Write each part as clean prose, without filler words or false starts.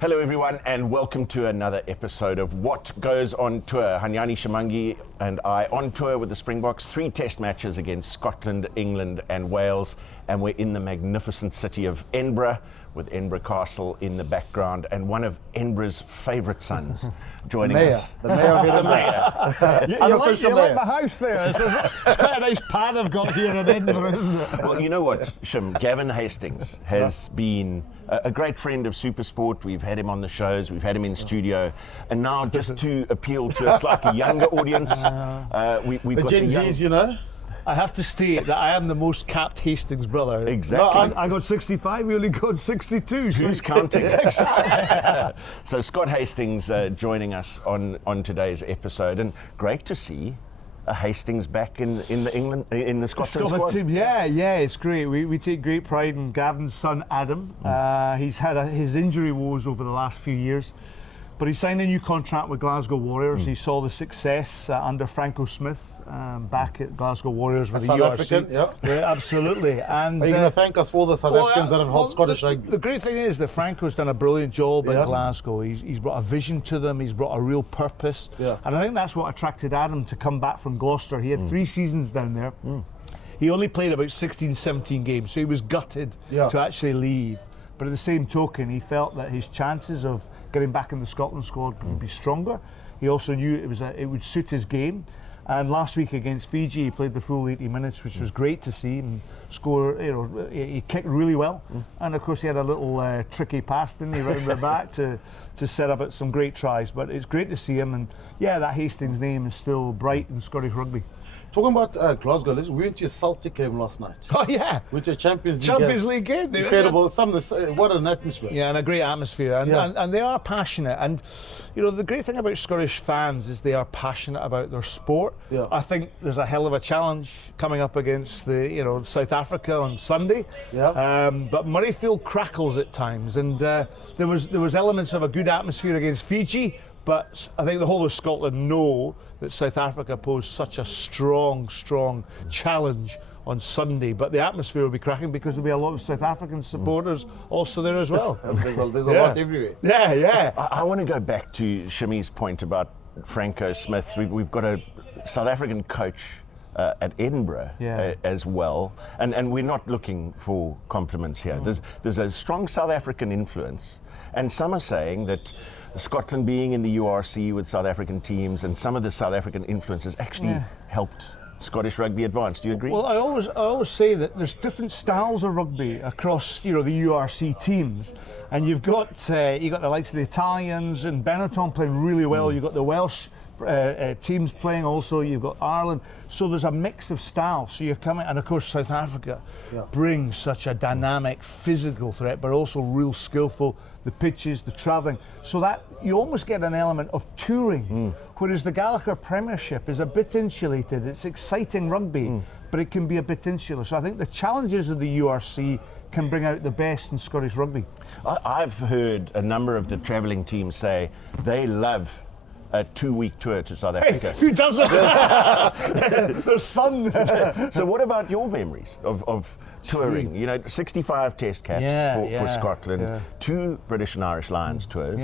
Hello everyone and welcome to another episode of What Goes on Tour. Hanyani Shimange and I on tour with the Springboks, 3 test matches against Scotland, England and Wales, and we're in the magnificent city of Edinburgh with Edinburgh Castle in the background and one of Edinburgh's favourite sons joining us. The mayor of Edinburgh. You like the house there. It's quite a nice pad I've got here in Edinburgh, isn't it? Well, you know what, Shim, Gavin Hastings has been a great friend of SuperSport. We've had him on the shows, we've had him in studio, and now just to appeal to a slightly younger audience, we've got Gen Zs, you know. I have to state that I am the most capped Hastings brother. Exactly. No, I got 65, you only got 62. Who's counting? So Scott Hastings joining us on today's episode, and great to see a Hastings back in the Scotland squad. Team. Yeah, it's great. We take great pride in Gavin's son Adam. He's had his injury woes over the last few years, but he signed a new contract with Glasgow Warriors. He saw the success under Franco Smith back at Glasgow Warriors with the South URC. African, yeah. Yeah, absolutely. And Are you going to thank us for all the South Africans that have helped Scottish rugby? The great thing is that Franco's done a brilliant job in Glasgow. He's brought a vision to them, he's brought a real purpose. Yeah. And I think that's what attracted Adam to come back from Gloucester. He had 3 seasons down there. He only played about 16, 17 games, so he was gutted to actually leave. But at the same token, he felt that his chances of getting back in the Scotland squad would be stronger. He also knew it would suit his game. And last week against Fiji, he played the full 80 minutes, which was great to see him score. He kicked really well, and of course he had a little tricky pass, didn't he, round the back to set up at some great tries. But it's great to see him, and yeah, that Hastings name is still bright in Scottish rugby. Talking about Glasgow, we went to a Celtic game last night. Oh yeah, We went to a Champions League game. Incredible. What an atmosphere. Yeah, and a great atmosphere, and they are passionate. And you know, the great thing about Scottish fans is they are passionate about their sport. Yeah. I think there's a hell of a challenge coming up against South Africa on Sunday. Yeah. But Murrayfield crackles at times, and there was elements of a good atmosphere against Fiji. But I think the whole of Scotland know that South Africa posed such a strong challenge on Sunday. But the atmosphere will be cracking because there'll be a lot of South African supporters also there as well. There's a lot everywhere. Yeah. I want to go back to Shimmi's point about Franco Smith. We've got a South African coach at Edinburgh as well, and we're not looking for compliments here. There's a strong South African influence, and some are saying that Scotland being in the URC with South African teams and some of the South African influences actually helped Scottish rugby advance. Do you agree? Well, I always say that there's different styles of rugby across the URC teams, and you've got the likes of the Italians and Benetton playing really well. You've got the Welsh teams playing also. You've got Ireland. So there's a mix of styles. So you're coming, and of course South Africa brings such a dynamic physical threat, but also real skillful. The pitches, the travelling, so that you almost get an element of touring, whereas the Gallagher Premiership is a bit insulated. It's exciting rugby, but it can be a bit insular. So I think the challenges of the URC can bring out the best in Scottish rugby. I've heard a number of the travelling teams say they love a 2-week tour to South Africa. Hey, who doesn't? Their son. So what about your memories of touring? 65 test caps for Scotland, 2 British and Irish Lions tours.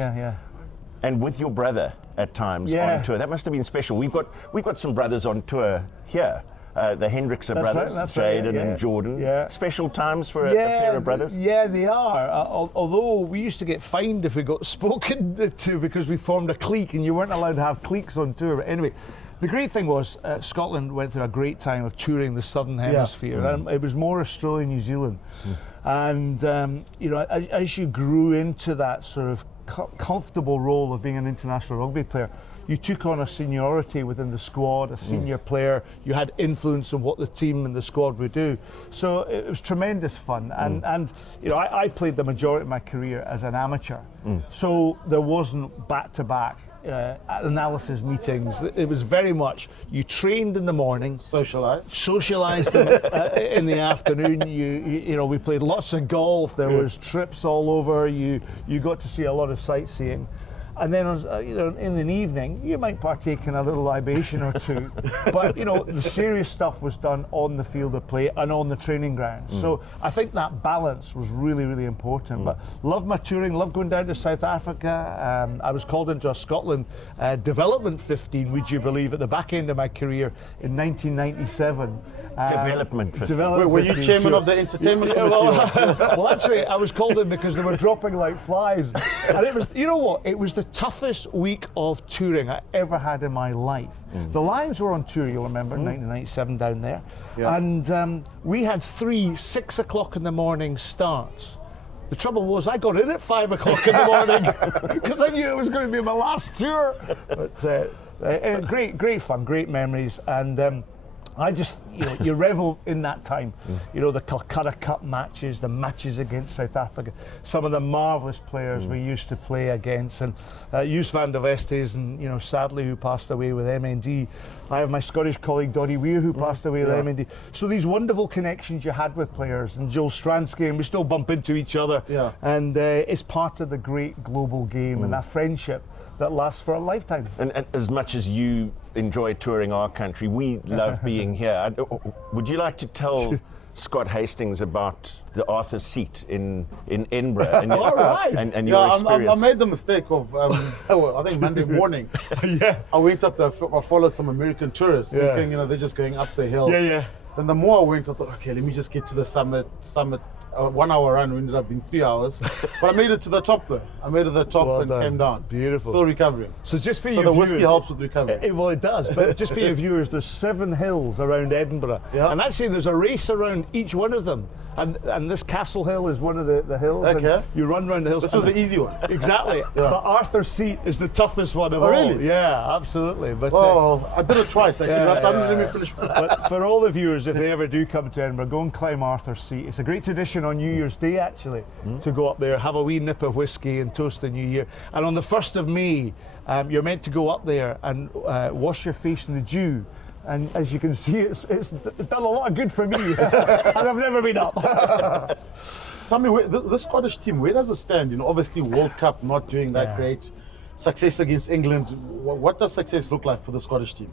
And with your brother at times on tour. That must have been special. We've got some brothers on tour here. The Hendrickson brothers, Jaden and Jordan. Special times for a pair of brothers? Yeah, they are. Although we used to get fined if we got spoken to because we formed a clique, and you weren't allowed to have cliques on tour. But anyway, the great thing was Scotland went through a great time of touring the Southern Hemisphere. And it was more Australia, New Zealand. And, as you grew into that sort of comfortable role of being an international rugby player, you took on a seniority within the squad, a senior player. You had influence on what the team and the squad would do. So it was tremendous fun. And I played the majority of my career as an amateur. So there wasn't back-to-back analysis meetings. It was very much, you trained in the morning, socialised in the afternoon. We played lots of golf. There was trips all over. You got to see a lot of sightseeing. And then, in an evening, you might partake in a little libation or two. But, the serious stuff was done on the field of play and on the training ground. So I think that balance was really, really important. But love my touring, love going down to South Africa. I was called into a Scotland Development 15, would you believe, at the back end of my career in 1997. Development 15. Were you chairman of the entertainment committee? Well, actually, I was called in because they were dropping like flies. And it was, it was the toughest week of touring I ever had in my life. The Lions were on tour, you'll remember, in 1997 down there. Yeah. And we had 3 6 o'clock in the morning starts. The trouble was I got in at 5 o'clock in the morning because I knew it was going to be my last tour. But great fun, great memories. And I just, you revel in that time. The Calcutta Cup matches, the matches against South Africa, some of the marvellous players we used to play against, and Joos van der Vestes, and sadly who passed away with MND. I have my Scottish colleague Doddy Weir who passed away with MND. So these wonderful connections you had with players, and Joel Stransky, and we still bump into each other. Yeah. And it's part of the great global game and that friendship that lasts for a lifetime. And as much as you enjoy touring our country, we love being here. Would you like to tell Scott Hastings about the Arthur's Seat in Edinburgh and, and your experience? I made the mistake of, I think Monday morning, I went up there, I followed some American tourists, thinking, they're just going up the hill. Then the more I went, I thought, okay, let me just get to the summit. 1 hour run, we ended up being 3 hours. But I made it to the top though. I made it to the top and came down. Beautiful. Still recovering. So just for the whiskey helps with recovery. Well, it does. But just for your viewers, there's 7 hills around Edinburgh. Yeah. And actually there's a race around each one of them. And this Castle Hill is one of the hills. Okay. And you run around the hills. This is the easy one. Exactly. But Arthur's Seat is the toughest one of all. Really? Yeah, absolutely. But I did it twice actually. Let me finish. But for all the viewers, if they ever do come to Edinburgh, go and climb Arthur's Seat. It's a great tradition on New Year's Day actually to go up there, have a wee nip of whiskey and toast the new year. And on the 1st of May, you're meant to go up there and wash your face in the dew. And as you can see, it's done a lot of good for me. And I've never been up. Tell me, the Scottish team, where does it stand? Obviously World Cup not doing that great. Success against England. What does success look like for the Scottish team?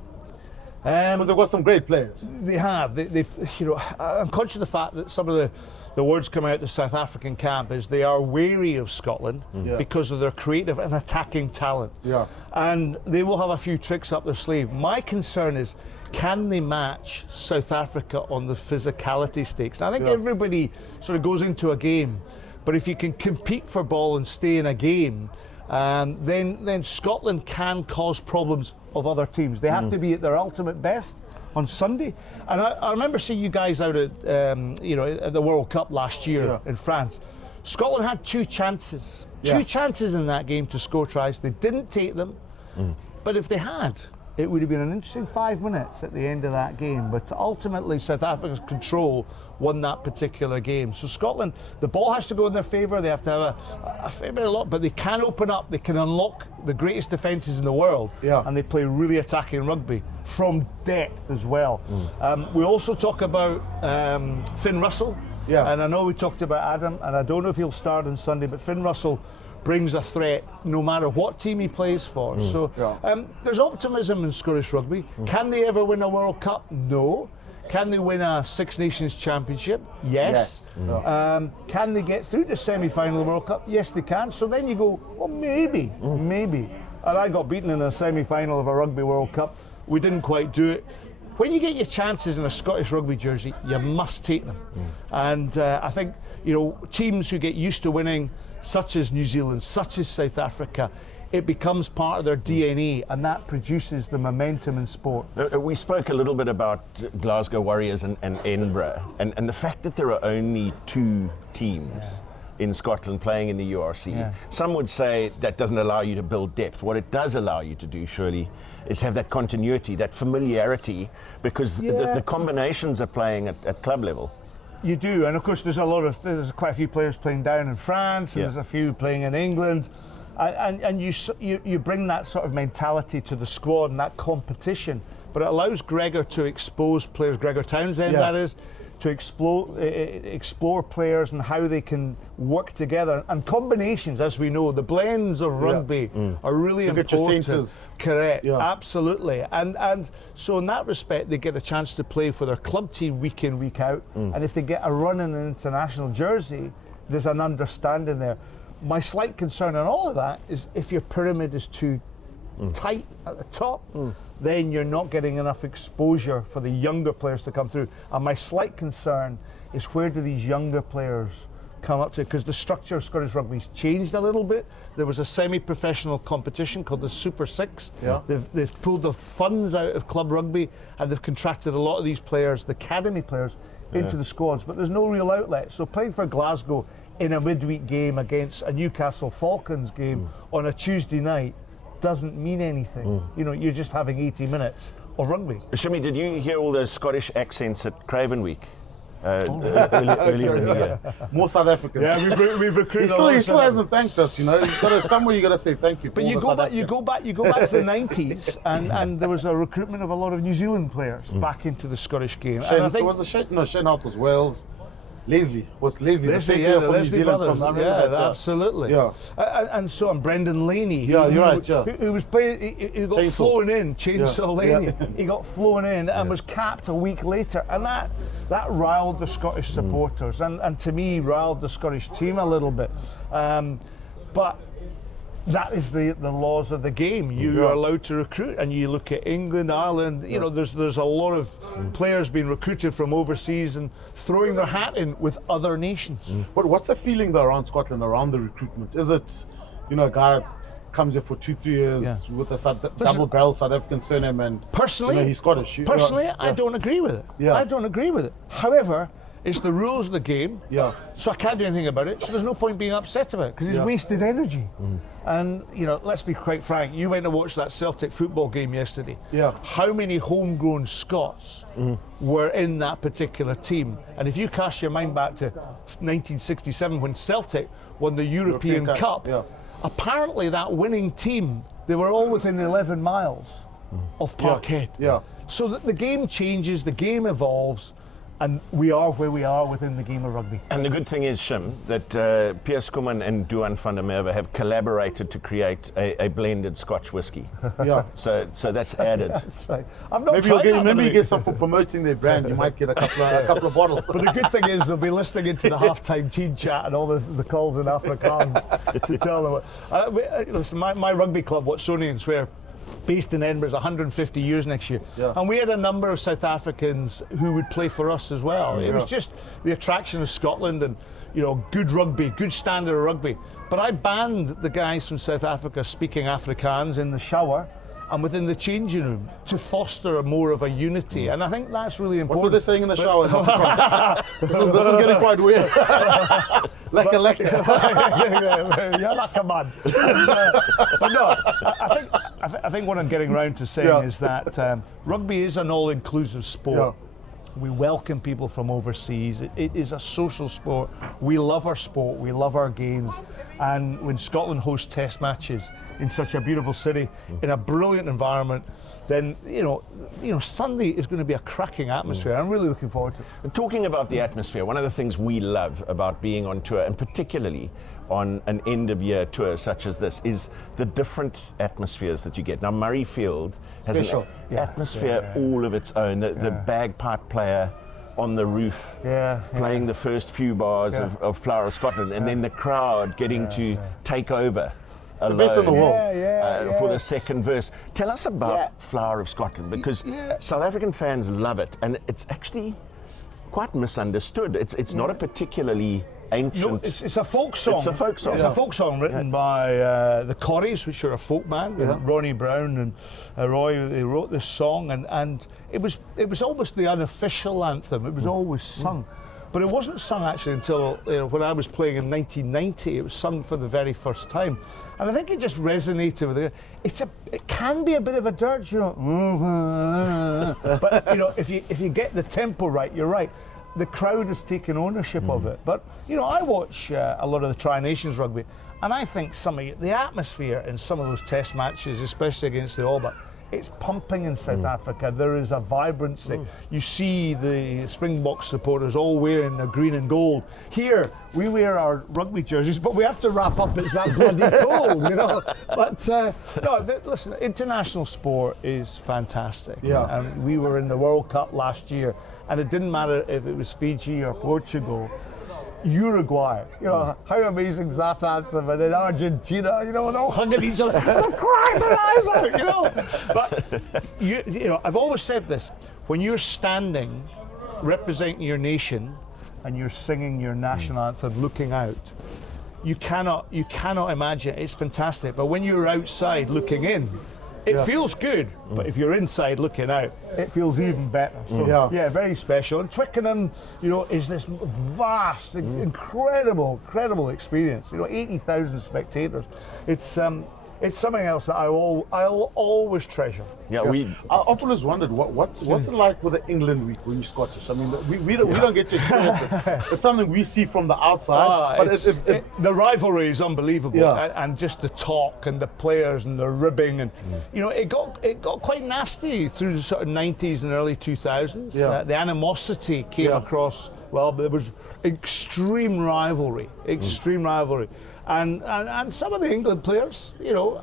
Because they've got some great players. They have. I'm conscious of the fact that some of the words coming out of the South African camp is they are wary of Scotland because of their creative and attacking talent. Yeah. And they will have a few tricks up their sleeve. My concern is, can they match South Africa on the physicality stakes? And I think everybody sort of goes into a game, but if you can compete for ball and stay in a game, then Scotland can cause problems of other teams. They have to be at their ultimate best on Sunday. And I remember seeing you guys out at at the World Cup last year in France. Scotland had 2 chances. 2 chances in that game to score tries. They didn't take them. But if they had, it would have been an interesting 5 minutes at the end of that game. But ultimately, South Africa's control won that particular game. So Scotland, the ball has to go in their favour. They have to have a fair bit of luck, but they can open up. They can unlock the greatest defences in the world. Yeah. And they play really attacking rugby from depth as well. We also talk about Finn Russell. Yeah. And I know we talked about Adam, and I don't know if he'll start on Sunday, but Finn Russell brings a threat no matter what team he plays for. So there's optimism in Scottish rugby. Can they ever win a World Cup? No. Can they win a Six Nations Championship? Yes. Can they get through to semi-final of the World Cup? Yes, they can. So then you go, well, maybe. And I got beaten in a semi-final of a Rugby World Cup. We didn't quite do it. When you get your chances in a Scottish rugby jersey, you must take them. And I think, teams who get used to winning, such as New Zealand, such as South Africa, it becomes part of their DNA, and that produces the momentum in sport. We spoke a little bit about Glasgow Warriors and Edinburgh, and the fact that there are only 2 teams in Scotland playing in the URC. Some would say that doesn't allow you to build depth. What it does allow you to do, surely, is have that continuity, that familiarity, because the combinations are playing at club level. You do, and of course there's quite a few players playing down in France, and there's a few playing in England, and you bring that sort of mentality to the squad and that competition, but it allows Gregor to expose players, Gregor Townsend that is, to explore players and how they can work together, and combinations, as we know, the blends of rugby are really important. Get your centres. Correct, absolutely. And so in that respect, they get a chance to play for their club team week in, week out. And if they get a run in an international jersey, there's an understanding there. My slight concern on all of that is if your pyramid is too tight at the top, then you're not getting enough exposure for the younger players to come through. And my slight concern is, where do these younger players come up to? Because the structure of Scottish rugby's changed a little bit. There was a semi-professional competition called the Super Six. They've pulled the funds out of club rugby, and they've contracted a lot of these players, the academy players, into the squads, but there's no real outlet. So playing for Glasgow in a midweek game against a Newcastle Falcons game on a Tuesday night doesn't mean anything. You know, you're just having 80 minutes of rugby. Shimmi, did you hear all those Scottish accents at Craven Week? Earlier in the year. More South Africans. Yeah, we've recruited. He still hasn't thanked us. You know, he's got to, somewhere you got to say thank you. But you go back to the 90s, and there was a recruitment of a lot of New Zealand players back into the Scottish game. Shane Hart was Wales. Leslie, the Leslie New Zealand brothers. Absolutely. Yeah. And so on, Brendan Laney. You're right. Who was playing? He got flown in. Chainsaw Laney. He got flown in and was capped a week later, and that riled the Scottish supporters, and to me riled the Scottish team a little bit. But that is the laws of the game. You are allowed to recruit, and you look at England, Ireland. You know, there's a lot of players being recruited from overseas and throwing their hat in with other nations. But what's the feeling though around Scotland, around the recruitment? Is it, you know, a guy comes here for 2-3 years with a double-barrel South African surname, and personally, you know, he's Scottish. I don't agree with it. I don't agree with it. However, it's the rules of the game, so I can't do anything about it, so there's no point being upset about it, because it's wasted energy. And, you know, let's be quite frank, you went to watch that Celtic football game yesterday. How many homegrown Scots were in that particular team? And if you cast your mind back to 1967 when Celtic won the European Cup, apparently that winning team, they were all within 11 miles of Parkhead. So the game changes, the game evolves, and we are where we are within the game of rugby. And the good thing is, Shim, that Pearce and Duan van der Merwe have collaborated to create a blended Scotch whiskey. So that's added. That's right. I've not tried that. Maybe you get some for promoting their brand. You might get a couple of bottles. But the good thing is they'll be listening into the halftime team chat and all the calls in Afrikaans to tell them what. Listen, my rugby club, Watsonians, where based in Edinburgh, is 150 years next year. And we had a number of South Africans who would play for us as well. It was just the attraction of Scotland and, you know, good rugby, good standard of rugby. But I banned the guys from South Africa speaking Afrikaans in the shower and within the changing room to foster more of a unity. And I think that's really important. What were they saying in the shower? This is getting quite weird. Lekker. Yeah, lekker man. But no, I think what I'm getting round to saying is that rugby is an all-inclusive sport. We welcome people from overseas. It is a social sport. We love our sport. We love our games. And when Scotland hosts test matches in such a beautiful city, in a brilliant environment, then you know Sunday is going to be a cracking atmosphere. I'm really looking forward to it. And talking about the atmosphere, one of the things we love about being on tour, and particularly on an end-of-year tour such as this, is the different atmospheres that you get. Now, Murrayfield has an atmosphere all of its own. The bagpipe player on the roof playing the first few bars of Flower of Scotland, and then the crowd getting to take over. It's the best in the world for the second verse. Tell us about Flower of Scotland, because South African fans love it, and it's actually quite misunderstood. It's not a particularly ancient. No, it's a folk song. It's a folk song. It's a folk song written by the Corries, which are a folk band. Ronnie Brown and Roy, they wrote this song, and it was almost the unofficial anthem. It was always sung. But it wasn't sung actually until when I was playing in 1990. It was sung for the very first time, and I think it just resonated with it. It can be a bit of a dirge, you know. But you know, if you get the tempo right, you're right. The crowd has taken ownership of it. But you know, I watch a lot of the Tri-Nations rugby, and I think some of the atmosphere in some of those test matches, especially against the All Blacks, It's pumping in South Africa. There is a vibrancy. You see the Springboks supporters all wearing a green and gold. Here, we wear our rugby jerseys, but we have to wrap up. It's that bloody cold, you know. But listen, international sport is fantastic. Yeah. And we were in the World Cup last year, and it didn't matter if it was Fiji or Portugal. Uruguay, you know, how amazing is that anthem? And then Argentina, you know, they're all hugging each other, they're crying their eyes out, you know. But you know, I've always said this: when you're standing, representing your nation, and you're singing your national anthem, looking out, you cannot imagine. It's fantastic. But when you're outside looking in, it feels good, but if you're inside looking out, it feels even better. So yeah, very special. And Twickenham, you know, is this vast, incredible experience. You know, 80,000 spectators. It's something else that I'll always treasure. Yeah, I've always wondered what's it like with the England week when you're Scottish. I mean, we don't get to experience it. It's something we see from the outside. But the rivalry is unbelievable, and just the talk and the players and the ribbing, and you know, it got quite nasty through the sort of 90s and early 2000s. The animosity came across. Well, there was extreme rivalry. And some of the England players, you know,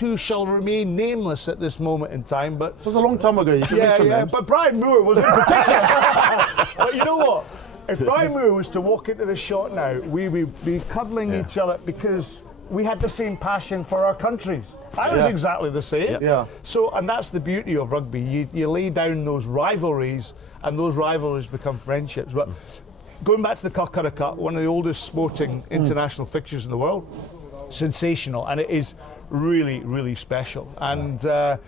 who shall remain nameless at this moment in time, but it was a long time ago. You can mention names. But Brian Moore was in particular. But you know what? If Brian Moore was to walk into the shot now, we would be cuddling each other because we had the same passion for our countries. I was exactly the same. So, and that's the beauty of rugby. You lay down those rivalries, and those rivalries become friendships. But going back to the Calcutta Cup, one of the oldest sporting international fixtures in the world, sensational, and it is really, really special. And that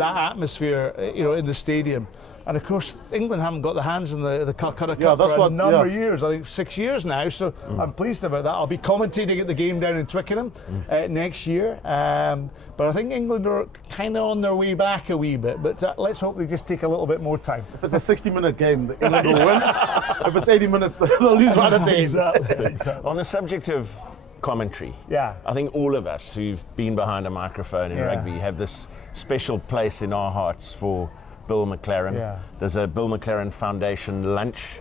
atmosphere, you know, in the stadium. And of course, England haven't got the hands on the Calcutta Cup for a number of years. I think 6 years now. So I'm pleased about that. I'll be commentating at the game down in Twickenham next year. But I think England are kind of on their way back a wee bit. But let's hope they just take a little bit more time. If it's a 60-minute game, England will win. If it's 80 minutes, they'll lose right at the end. Exactly. On the subject of commentary, I think all of us who've been behind a microphone in rugby have this special place in our hearts for Bill McLaren. There's a Bill McLaren Foundation lunch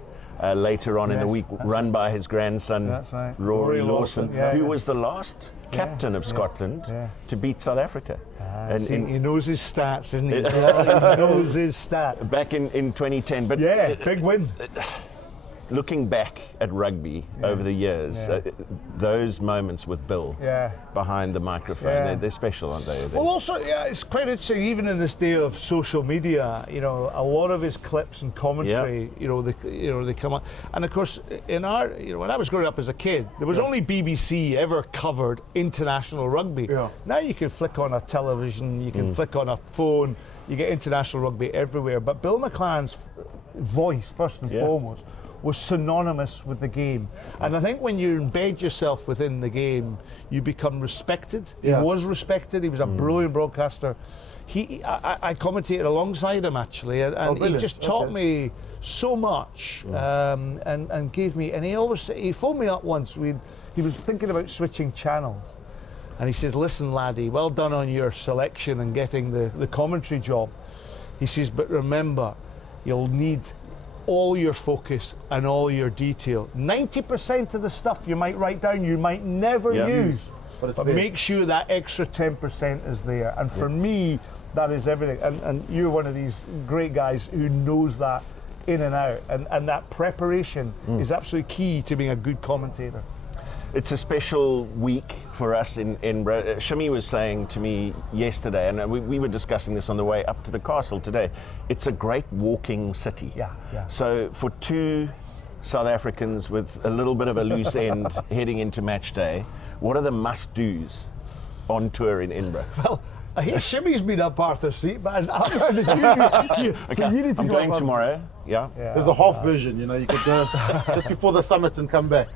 later on in the week, run by his grandson, Rory Lawson, who was the last captain of Scotland to beat South Africa. And he knows his stats, isn't he? He knows his stats. Back in 2010. But big win. Looking back at rugby over the years, those moments with Bill behind the microphone, they're special, aren't they? Well, also, it's quite interesting, even in this day of social media, you know, a lot of his clips and commentary, they come up. And of course, when I was growing up as a kid, there was only BBC ever covered international rugby. Now you can flick on a television, you can flick on a phone, you get international rugby everywhere. But Bill McLaren's voice, first and foremost, was synonymous with the game. And I think when you embed yourself within the game, you become respected. He was respected. He was a brilliant broadcaster. I commentated alongside him actually, and he just taught me so much, and gave me. And he phoned me up once. He was thinking about switching channels, and he says, "Listen, laddie, well done on your selection and getting the commentary job." He says, "But remember, you'll need all your focus and all your detail. 90% of the stuff you might write down, you might never use, but make sure that extra 10% is there." And for me, that is everything. And you're one of these great guys who knows that in and out. And that preparation is absolutely key to being a good commentator. It's a special week for us in Edinburgh. Shimmi was saying to me yesterday, and we were discussing this on the way up to the castle today, it's a great walking city. So for two South Africans with a little bit of a loose end heading into match day, what are the must-dos on tour in Edinburgh? Well, I hear Shimmi's been up Arthur's Seat, but I'm going to so you need to go going tomorrow. There's a half version, you know, you could go just before the summit and come back.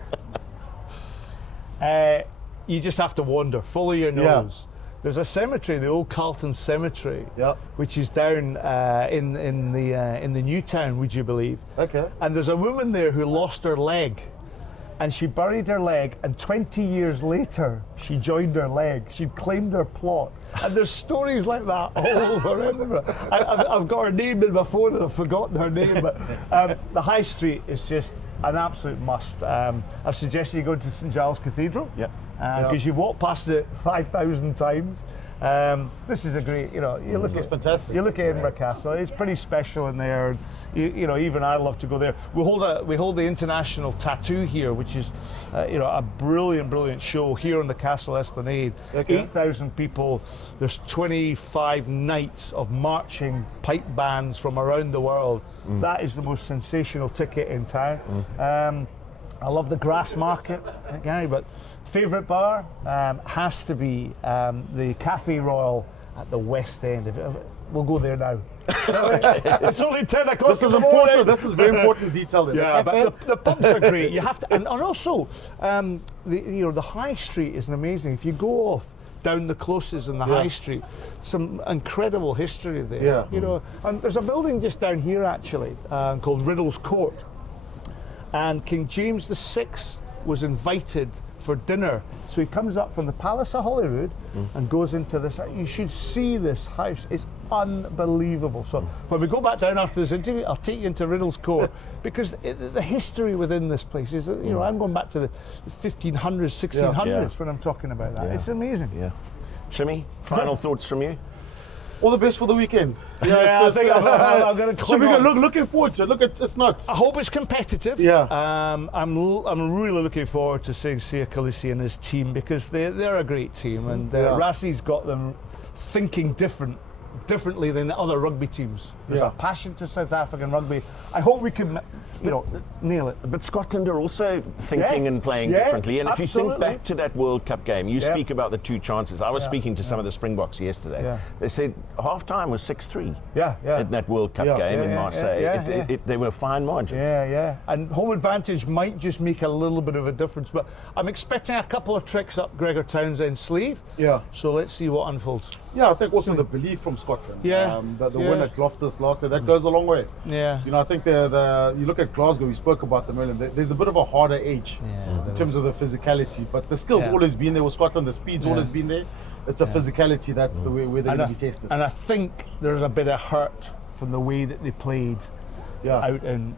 You just have to wander, follow your nose. There's a cemetery, the old Carlton Cemetery, which is down in the new town, would you believe? Okay. And there's a woman there who lost her leg, and she buried her leg, and 20 years later she joined her leg. She'd claimed her plot, and there's stories like that all over Edinburgh. I've got her name in my phone and I've forgotten her name, but the High Street is just an absolute must. I've suggested you go to St Giles Cathedral, because you've walked past it 5,000 times. This is a great, you look at fantastic. You look at Edinburgh Castle; it's pretty special in there. Even I love to go there. We hold the International Tattoo here, which is, a brilliant show here on the Castle Esplanade. 8,000 people. There's 25 nights of marching pipe bands from around the world. That is the most sensational ticket in town. I love the Grass Market, Gary, but favourite bar has to be the Café Royal at the West End. We'll go there now. It's only 10 o'clock. This is important. This is very important detail. Yeah, but the pubs are great. You have to, and also the High Street is amazing. If you go off down the closes in the High Street, some incredible history there. And there's a building just down here actually called Riddle's Court, and King James VI was invited for dinner. So he comes up from the Palace of Holyrood and goes into this. You should see this house. It's unbelievable. So when we go back down after this interview, I'll take you into Riddle's Court, because the history within this place is, I'm going back to the 1500s, 1600s when I'm talking about that. It's amazing. Yeah. Shimmi, final thoughts from you? All the best for the weekend. I think I'm going to cling on. Looking forward to it. Look at it's nuts. I hope it's competitive. Yeah. I'm really looking forward to seeing Sia Khaleesi and his team, because they're a great team, and Rassi's got them thinking differently than other rugby teams. There's a passion to South African rugby. I hope we can, nail it. But Scotland are also thinking and playing differently. And if you think back to that World Cup game, you speak about the two chances. I was speaking to some of the Springboks yesterday. Yeah. They said half-time was 6-3 in that World Cup game in Marseille. They were fine margins. And home advantage might just make a little bit of a difference. But I'm expecting a couple of tricks up Gregor Townsend's sleeve. Yeah. So let's see what unfolds. Yeah, I think also the belief from Scotland. That the win at Loftus last year, that goes a long way. Yeah. I think you look at Glasgow, we spoke about them earlier, there's a bit of a harder edge in terms of the physicality, but the skill's always been there with Scotland, the speed's always been there. It's a physicality that's the way where they're going to be tested. And I think there's a bit of hurt from the way that they played out in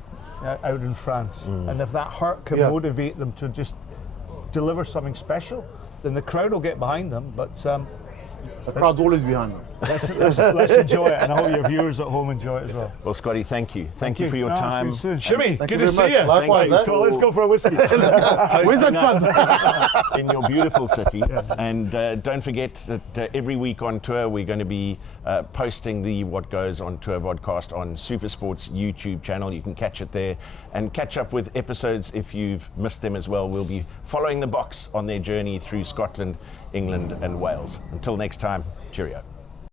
France. And if that hurt can motivate them to just deliver something special, then the crowd will get behind them. But the crowd's always behind them. Let's enjoy it, and I hope your viewers at home enjoy it as well. Well, Scotty, thank you. Thank you for your time. Shimmi, good to see you. Likewise. So let's go for a whiskey. Where's that club? In your beautiful city. And don't forget that every week on tour, we're going to be posting the What Goes on Tour vodcast on SuperSport's YouTube channel. You can catch it there and catch up with episodes if you've missed them as well. We'll be following the Boks on their journey through Scotland, England and Wales. Until next time, cheerio.